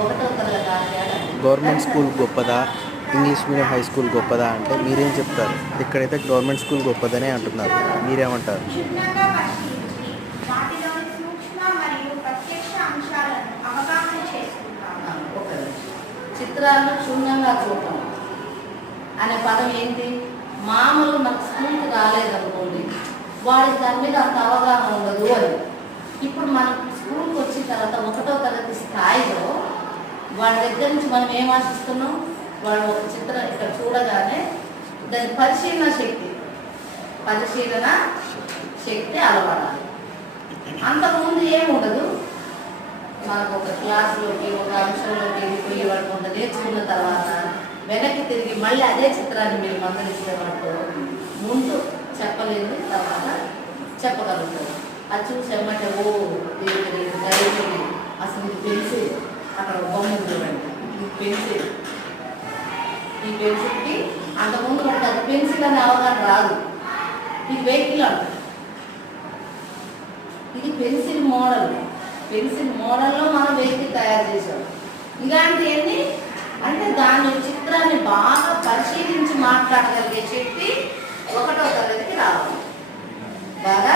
ఒకటో తరగతి ఆశయాలు గవర్నమెంట్ స్కూల్ గొప్పదా, ఇంగ్లీష్ మీడియం హై స్కూల్ గొప్పదా అంటే మీరేం చెప్తారు? ఇక్కడైతే గవర్నమెంట్ స్కూల్ గొప్పదనే అంటున్నారు, మీరేమంటారు? క్షుణ్ణంగా పరిశీలించి వాటిలోని సూక్ష్మ మరియు ప్రత్యక్ష అంశాలను అవగాహన చేసుకుంటాము. ఒక చిత్రాలను క్షుణ్ణంగా చూడటం అనే పదం ఏంటి? మామూలు మనకు స్కూల్కి రాలేదనుకోండి, వాడికి దాని మీద అంత అవగాహన ఉండదు అని. ఇప్పుడు మనం స్కూల్కి వచ్చిన తర్వాత ఒకటో తరగతి స్థాయిలో వాడి దగ్గర నుంచి మనం ఏం ఆశిస్తున్నాం? వాడు ఒక చిత్రం ఇక్కడ చూడగానే దాని పరిశీలన శక్తి అలవాడాలి. అంతకుముందు ఏముండదు, మనకు ఒక క్లాసులోకి ఒక అంశంలోకి వెళ్ళిపోయి వాడు కొంత నేర్చుకున్న తర్వాత వెనక్కి తిరిగి మళ్ళీ అదే చిత్రాన్ని మీరు మందలిస్తే వాడు ముందు చెప్పలేదు, తర్వాత చెప్పగలుగుతారు. అది చూసి ఏమంటే ఓ దేవుడి అసలు ఇది పెన్సిల్, అక్కడ బొమ్మ చూడండి, ఇది పెన్సిల్, ఈ పెన్సిల్కి అంతకుముందు మనకు అది పెన్సిల్ అనే అవగాహన రాదు. ఇది వెహికల్ అంటారు, ఇది పెన్సిల్ మోడల్లో మనం వెహికల్ తయారు చేసాం. ఇలాంటివన్నీ అంటే దాని చిత్రాన్ని బాగా పరిశీలించి మాట్లాడగలిగే శక్తి ఒకటో తరగతికి రావాలి. బాగా